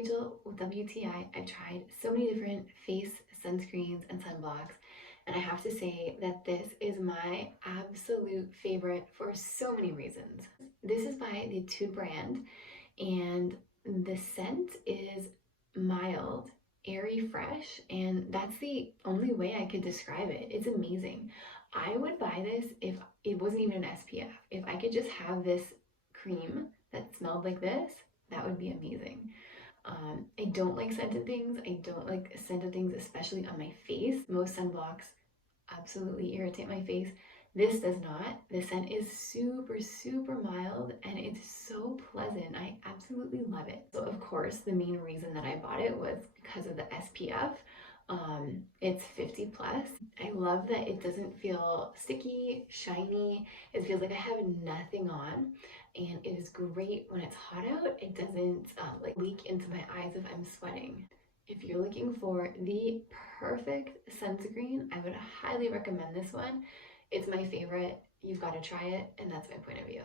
Rachel with WTI. I've tried so many different face sunscreens and sunblocks, and I have to say that this is my absolute favorite for so many reasons. This is by the ETUDE brand, and the scent is mild, airy, fresh, and that's the only way I could describe it. It's amazing. I would buy this if it wasn't even an SPF. If I could just have this cream that smelled like this, that would be amazing. I don't like scented things. I don't like scented things, especially on my face. Most sunblocks absolutely irritate my face. This does not. The scent is super, super mild and it's so pleasant. I absolutely love it. So of course, the main reason that I bought it was because of the SPF. It's 50 plus. I love that it doesn't feel sticky, shiny. It feels like I have nothing on, and it is great when it's hot out. It doesn't like leak into my eyes if I'm sweating. If you're looking for the perfect sunscreen, I would highly recommend this one. It's my favorite. You've got to try it, and that's my point of view.